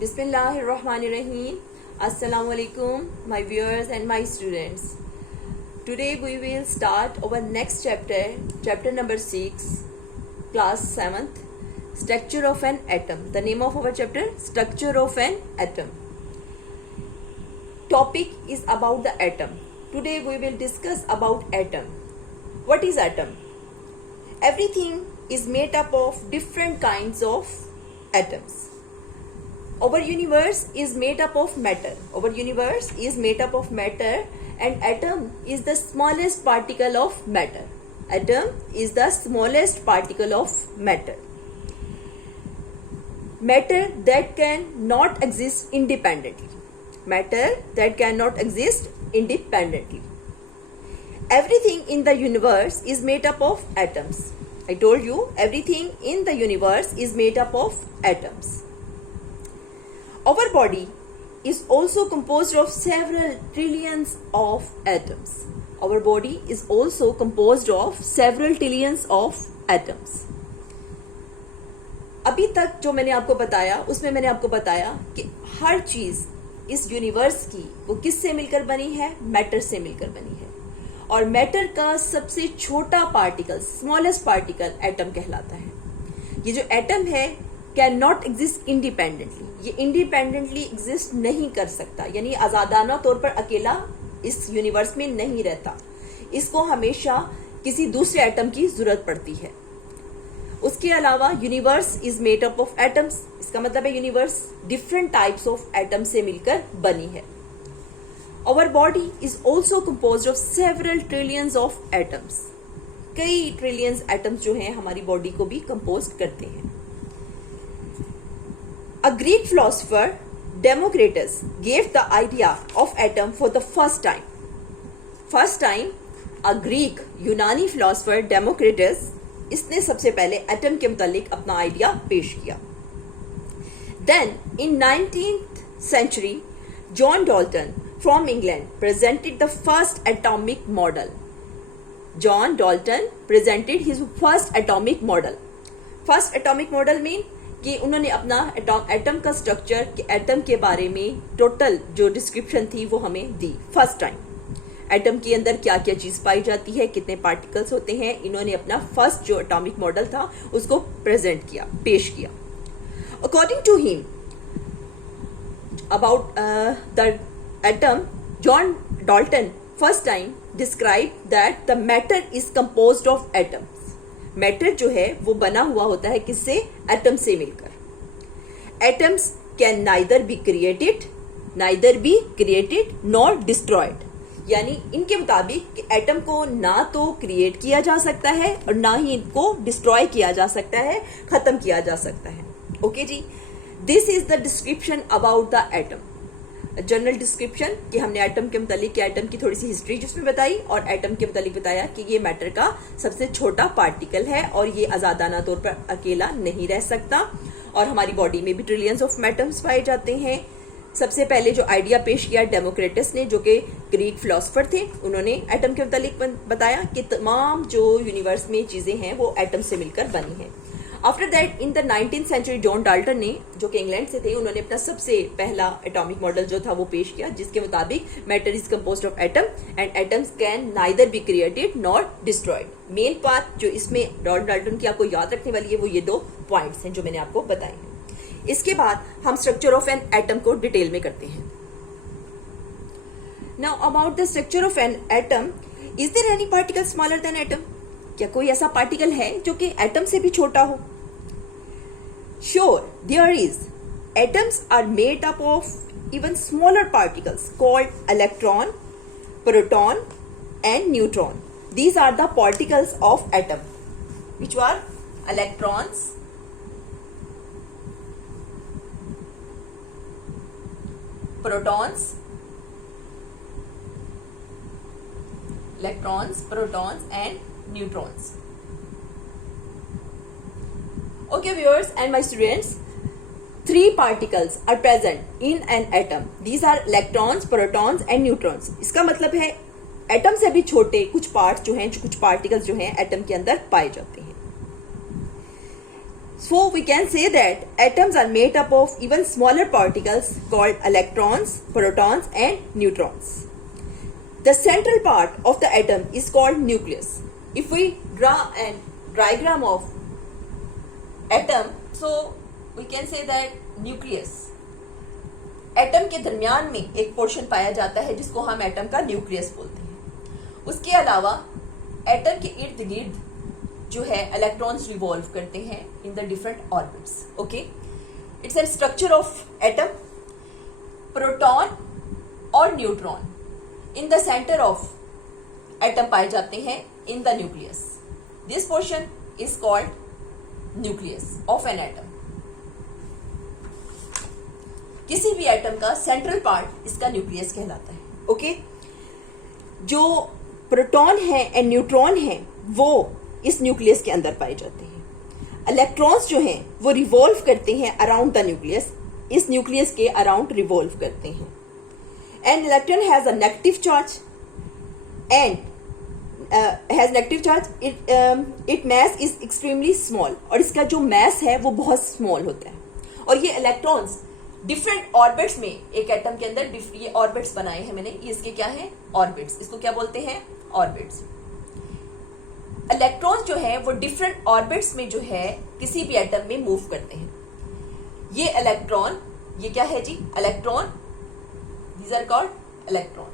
Bismillahirrahmanirrahim. Assalamu alaikum, my viewers and my students. Today we will start our next chapter number 6, class 7th, structure of an atom. The name of our chapter, structure of an atom. Topic is about the atom. Today we will discuss about atom. What is atom? Everything is made up of different kinds of atoms. Our universe is made up of matter. Our universe is made up of matter, and atom is the smallest particle of matter. Atom is the smallest particle of matter. Matter that cannot exist independently. Matter that cannot exist independently. Everything in the universe is made up of atoms. I told you, everything in the universe is made up of atoms. Our body is also composed of several trillions of atoms. Our body is also composed of several trillions of atoms. अभी तक जो मैंने आपको बताया उसमें मैंने आपको बताया कि हर चीज इस यूनिवर्स की वो किससे मिलकर बनी है? मैटर से मिलकर बनी है। और मैटर का सबसे छोटा पार्टिकल, स्मॉलेस्ट पार्टिकल एटम कहलाता है। ये जो एटम है कैन नॉट एग्जिस्ट इंडिपेंडेंटली, ये इंडिपेंडेंटली एग्जिस्ट नहीं कर सकता, यानी आजादाना तौर पर अकेला इस यूनिवर्स में नहीं रहता। इसको हमेशा किसी दूसरे एटम की जरूरत पड़ती है। उसके अलावा universe is made up of atoms, इसका मतलब है universe different types of atom से मिलकर बनी है। Our body is also composed of several trillions of atoms. कई ट्रिलियंस एटम्स जो हैं हमारी बॉडी को भी कंपोज करते हैं। A Greek philosopher, Democritus, gave the idea of atom for the first time. First time, a Greek, यूनानी philosopher Democritus, इसने सबसे पहले एटम के मुतालिक अपना आइडिया पेश किया। Then, in 19th century, John Dalton from England presented the first atomic model. John Dalton presented his first atomic model. First atomic model mean कि उन्होंने अपना एटम का स्ट्रक्चर, एटम के बारे में टोटल जो डिस्क्रिप्शन थी वो हमें दी। फर्स्ट टाइम एटम के अंदर क्या क्या चीज पाई जाती है, कितने पार्टिकल्स होते हैं, इन्होंने अपना फर्स्ट जो एटॉमिक मॉडल था उसको प्रेजेंट किया, पेश किया। According to him about the atom, John Dalton first time describe that the matter is composed of atoms. Matter जो है वो बना हुआ होता है किससे? एटम से मिलकर। Atoms can neither be created nor destroyed, यानी इनके मुताबिक एटम को ना तो क्रिएट किया जा सकता है और ना ही इनको डिस्ट्रॉय किया जा सकता है, खत्म किया जा सकता है। ओके जी, this is the description about the atom, general description कि हमने एटम के मुतालिक, एटम की थोड़ी सी हिस्ट्री जिसमें बताई और एटम के मुतालिक बताया कि ये मैटर का सबसे छोटा पार्टिकल है और ये आजादाना तौर पर अकेला नहीं रह सकता और हमारी बॉडी में भी ट्रिलियंस ऑफ एटम्स पाए जाते हैं। सबसे पहले जो आइडिया पेश किया डेमोक्रेटस ने, जो कि ग्रीक फिलोसफर थे, उन्होंने एटम के मुतालिक बताया कि तमाम जो यूनिवर्स में चीजें हैं वो एटम से मिलकर बनी है। After that in the 19th century John Dalton ने, जो कि इंग्लैंड से थे, उन्होंने अपना सबसे पहला एटॉमिक मॉडल जो था वो पेश किया, जिसके मुताबिक matter is composed of atom and atoms can neither be created nor destroyed. Main बात जो इसमें जॉन डाल्टन की आपको याद रखने वाली है वो ये दो पॉइंट्स हैं जो मैंने आपको बताए हैं। इसके बाद हम स्ट्रक्चर ऑफ एन एटम को डिटेल में करते हैं। Now about the structure of an atom, is there any particle smaller than atom? क्या कोई ऐसा पार्टिकल है जो कि एटम से भी छोटा हो? Sure, there is. Atoms are made up of even smaller particles called electron, proton, and neutron. These are the particles of atom. Which are electrons, protons, and neutrons. Okay viewers and my students, 3 particles are present in an atom. These are electrons, protons and neutrons. इसका मतलब है atom से भी छोटे कुछ parts जो हैं, कुछ पार्टिकल्स जो हैं एटम के अंदर पाए जाते हैं। So we can say that atoms are made up of even smaller particles called electrons, protons and neutrons. The central part of the atom is called nucleus. If we draw a diagram of atom, so we can say that nucleus, atom के दरमियान में एक portion पाया जाता है जिसको हम atom का न्यूक्लियस बोलते हैं। उसके अलावा एटम के इर्द गिर्द जो है इलेक्ट्रॉन्स रिवॉल्व करते हैं in the different orbits. Okay, it's an structure of atom, proton और neutron in the centre of atom पाए जाते हैं in the nucleus. This portion is called nucleus of an atom. किसी भी एटम का central part इसका nucleus कहलाता है। ओके, जो प्रोटॉन है एंड न्यूट्रॉन है वो इस न्यूक्लियस के अंदर पाए जाते हैं। इलेक्ट्रॉन्स जो हैं वो रिवॉल्व करते हैं अराउंड द न्यूक्लियस, इस न्यूक्लियस के अराउंड रिवॉल्व करते हैं। And electron has a negative charge and it mass is extremely small, और इसका जो मास है वो बहुत स्मॉल होता है। और ये इलेक्ट्रॉन्स डिफरेंट ऑर्बिट्स में, एक एटम के अंदर ये ऑर्बिट्स बनाए हैं मैंने, ये इसके क्या है, ऑर्बिट्स। इसको क्या बोलते हैं, ऑर्बिट्स। इलेक्ट्रॉन्स जो है वो डिफरेंट ऑर्बिट्स में जो है किसी भी एटम में मूव करते हैं। ये इलेक्ट्रॉन, ये क्या है जी, electron, these are called electron.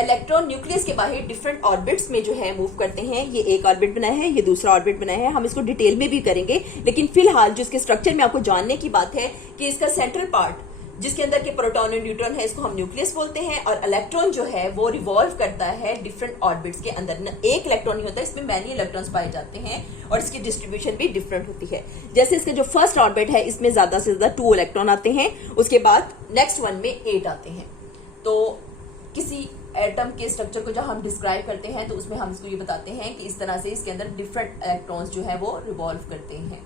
Electron nucleus के बाहर डिफरेंट ऑर्बिट्स में जो है मूव करते हैं। ये एक ऑर्बिट बनाया है, ये दूसरा ऑर्बिट बनाया है, हम इसको डिटेल में भी करेंगे, लेकिन फिलहाल जो इसके स्ट्रक्चर में आपको जानने की बात है कि इसका सेंट्रल पार्ट जिसके अंदर के प्रोटॉन और न्यूट्रॉन है इसको हम न्यूक्लियस बोलते हैं, और इलेक्ट्रॉन जो है वो रिवॉल्व करता है डिफरेंट ऑर्बिट्स के अंदर। न एक इलेक्ट्रॉन ही होता है, इसमें मैनी इलेक्ट्रॉन्स पाए जाते हैं और इसकी डिस्ट्रीब्यूशन भी डिफरेंट होती है। जैसे इसका जो फर्स्ट ऑर्बिट है इसमें ज्यादा से ज्यादा 2 इलेक्ट्रॉन आते हैं, उसके बाद नेक्स्ट वन में 8 आते हैं। तो किसी एटम के स्ट्रक्चर को जब हम डिस्क्राइब करते हैं तो उसमें हम इसको ये बताते हैं कि इस तरह से इसके अंदर डिफरेंट इलेक्ट्रॉन्स जो है वो रिवॉल्व करते हैं।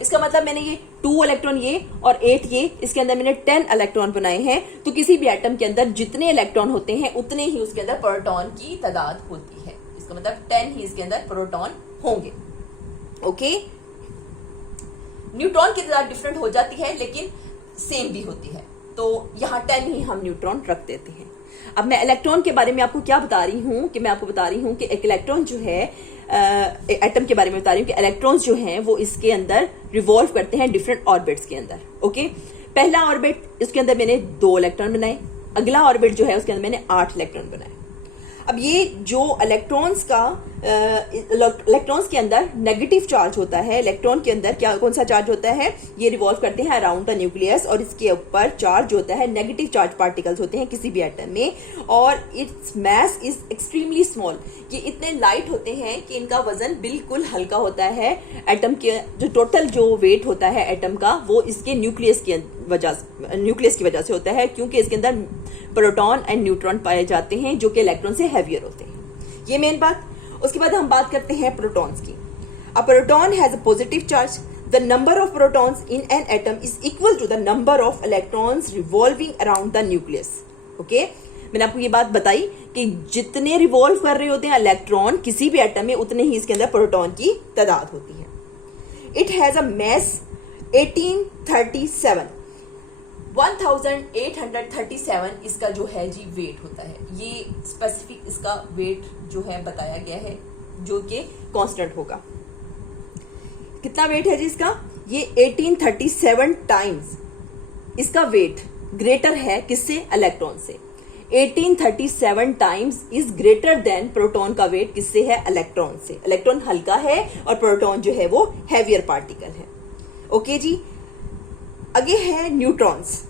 इसका मतलब मैंने ये 2 इलेक्ट्रॉन ये और 8 ये, इसके अंदर मैंने 10 इलेक्ट्रॉन बनाए हैं। तो किसी भी एटम के अंदर जितने इलेक्ट्रॉन होते हैं उतने ही उसके अंदर प्रोटॉन की तादाद होती है। इसका मतलब 10 ही इसके अंदर प्रोटॉन होंगे। ओके, न्यूट्रॉन की तादाद डिफरेंट हो जाती है लेकिन सेम भी होती है, तो यहाँ 10 ही हम न्यूट्रॉन रख देते हैं। अब मैं इलेक्ट्रॉन के बारे में आपको क्या बता रही हूं कि मैं आपको बता रही हूं कि एक इलेक्ट्रॉन जो है एटम के बारे में बता रही हूं कि इलेक्ट्रॉन्स जो हैं वो इसके अंदर रिवॉल्व करते हैं डिफरेंट ऑर्बिट्स के अंदर। ओके, पहला ऑर्बिट, इसके अंदर मैंने 2 इलेक्ट्रॉन बनाए। अगला ऑर्बिट जो है उसके अंदर मैंने 8 इलेक्ट्रॉन बनाए। अब ये जो इलेक्ट्रॉन्स के अंदर नेगेटिव चार्ज होता है, इलेक्ट्रॉन के अंदर क्या कौन सा चार्ज होता है, ये रिवॉल्व करते हैं अराउंड द न्यूक्लियस, और इसके ऊपर चार्ज होता है, नेगेटिव चार्ज पार्टिकल्स होते हैं किसी भी एटम में, और its mass is extremely small. ये इतने लाइट होते हैं कि इनका वजन बिल्कुल हल्का होता है। एटम के जो टोटल जो वेट होता है एटम का वो इसके न्यूक्लियस की वजह से होता है, क्योंकि इसके अंदर प्रोटॉन एंड न्यूट्रॉन पाए जाते हैं जो कि इलेक्ट्रॉन से हैवियर होते हैं। ये मेन बात। उसके बाद हम बात करते हैं प्रोटॉन्स की। A proton has a positive charge. The number of protons in an atom is equal to the number of electrons revolving around the nucleus. Okay, मैंने आपको ये बात बताई कि जितने रिवॉल्व कर रहे होते हैं इलेक्ट्रॉन किसी भी एटम में, उतने ही इसके अंदर प्रोटॉन की तादाद होती है। इट हैज अ मास 1837 इसका जो है जी वेट होता है। ये स्पेसिफिक इसका वेट जो है बताया गया है जो कि कांस्टेंट होगा। कितना वेट है जी इसका, ये 1837 टाइम्स इसका वेट ग्रेटर है किससे, इलेक्ट्रॉन से। 1837 times is greater than proton का वेट किससे है, इलेक्ट्रॉन से। इलेक्ट्रॉन हल्का है और प्रोटॉन जो है वो हैवियर पार्टिकल है। ओके जी, आगे है neutrons.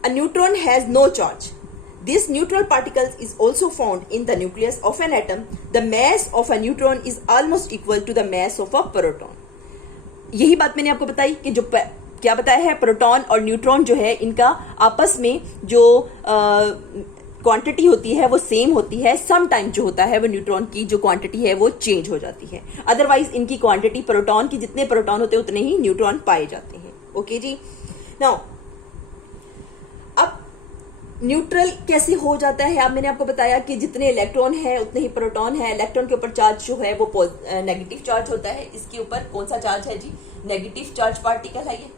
A neutron has no charge. This neutral particles is also found in the nucleus of an atom. The mass of a neutron is almost equal to the mass of a proton. यही बात मैंने आपको बताई कि जो क्या बताया है, प्रोटॉन और न्यूट्रॉन जो है इनका आपस में जो क्वांटिटी होती है वो सेम होती है। सम टाइम जो होता है वो न्यूट्रॉन की जो क्वांटिटी है वो चेंज हो जाती है, अदरवाइज इनकी क्वांटिटी, प्रोटॉन की जितने प्रोटॉन होते हैं उतने ही न्यूट्रॉन पाए जाते हैं। ओके जी, नाउ अब न्यूट्रल कैसे हो जाता है? अब मैंने आपको बताया कि जितने इलेक्ट्रॉन है उतने ही प्रोटॉन है। इलेक्ट्रॉन के ऊपर चार्ज जो है वो नेगेटिव चार्ज होता है। इसके ऊपर कौन सा चार्ज है जी? नेगेटिव चार्ज पार्टिकल है, ये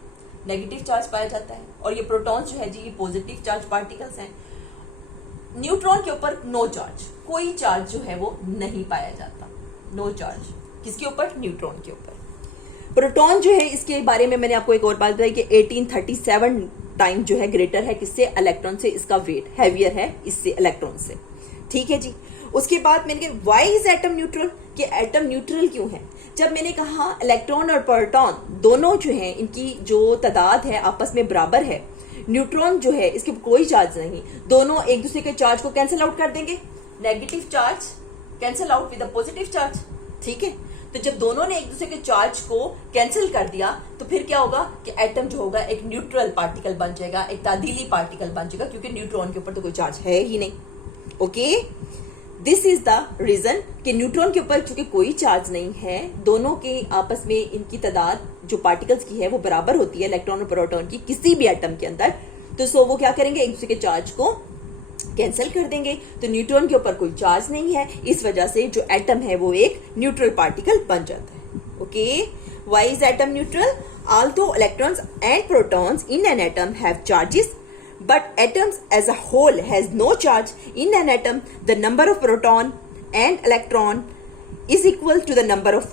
नेगेटिव चार्ज पाया जाता है। और ये प्रोटॉन जो है जी, ये पॉजिटिव चार्ज पार्टिकल्स हैं। न्यूट्रॉन के ऊपर नो चार्ज, कोई चार्ज जो है वो नहीं पाया जाता, नो चार्ज। किसके ऊपर? न्यूट्रॉन के ऊपर। प्रोटॉन जो है, इसके बारे में मैंने आपको एक और बात बताई कि 1837 टाइम जो है ग्रेटर है किससे? इलेक्ट्रॉन से। इसका वेट हैवियर है इससे, इलेक्ट्रॉन से। ठीक है जी। उसके बाद मैंने कहा व्हाई इज एटम न्यूट्रल, कि एटम न्यूट्रल क्यों है? जब मैंने कहा इलेक्ट्रॉन और प्रोटॉन दोनों जो है इनकी जो तादाद है आपस में बराबर है, न्यूट्रॉन जो है इसके कोई चार्ज नहीं, दोनों एक दूसरे के चार्ज को कैंसिल आउट कर देंगे। Negative charge cancel out with positive charge. ठीक है, तो जब दोनों ने एक दूसरे के चार्ज को कैंसिल कर दिया तो फिर क्या होगा कि एटम जो होगा एक न्यूट्रल पार्टिकल बन जाएगा, एक तादीली पार्टिकल बन जाएगा, क्योंकि न्यूट्रॉन के ऊपर तो कोई चार्ज है ही नहीं। Okay, this is the reason कि न्यूट्रॉन के ऊपर चूंकि कोई चार्ज नहीं है, दोनों के आपस में इनकी तादाद जो पार्टिकल्स की है वो बराबर होती है इलेक्ट्रॉन और प्रोटॉन की किसी भी एटम के अंदर। तो सो वो क्या करेंगे, एक दूसरे के चार्ज को कैंसिल कर देंगे। तो न्यूट्रॉन के ऊपर कोई चार्ज नहीं है, इस वजह से जो एटम है वो एक न्यूट्रल पार्टिकल बन जाता है। Okay, why is atom neutral? Although electrons and protons in an atom have charges, but atoms as a whole has no charge. In an atom, the number of proton and electron is equal to the number of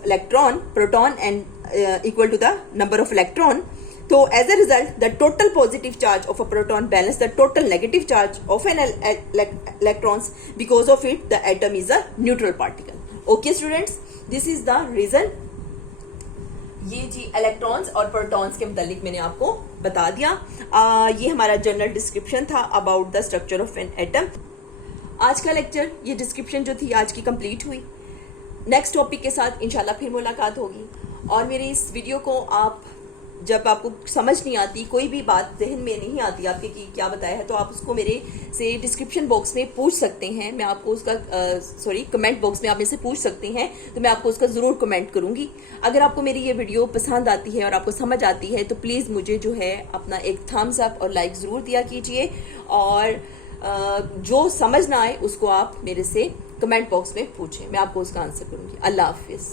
proton and equal to the number of electron. So as a result, the total positive charge of a proton balance the total negative charge of an electrons. Because of it, the atom is a neutral particle. Okay students, this is the reason. ये जी electrons और protons के मुतालिक मैंने आपको बता दिया। ये हमारा जनरल डिस्क्रिप्शन था about the structure of an atom. आज का लेक्चर, ये डिस्क्रिप्शन जो थी आज की कंप्लीट हुई। नेक्स्ट टॉपिक के साथ इंशाल्लाह फिर मुलाकात होगी। और मेरी इस वीडियो को आप जब आपको समझ नहीं आती, कोई भी बात जहन में नहीं आती आपके कि क्या बताया है, तो आप उसको मेरे से डिस्क्रिप्शन बॉक्स में पूछ सकते हैं। मैं आपको उसका कमेंट बॉक्स में आप मेरे से पूछ सकते हैं, तो मैं आपको उसका ज़रूर कमेंट करूंगी। अगर आपको मेरी ये वीडियो पसंद आती है और आपको समझ आती है तो प्लीज़ मुझे जो है अपना एक थम्स अप और लाइक ज़रूर दिया कीजिए। और जो समझ ना आए उसको आप मेरे से कमेंट बॉक्स में पूछें, मैं आपको उसका आंसर करूंगी। अल्लाह हाफिज़।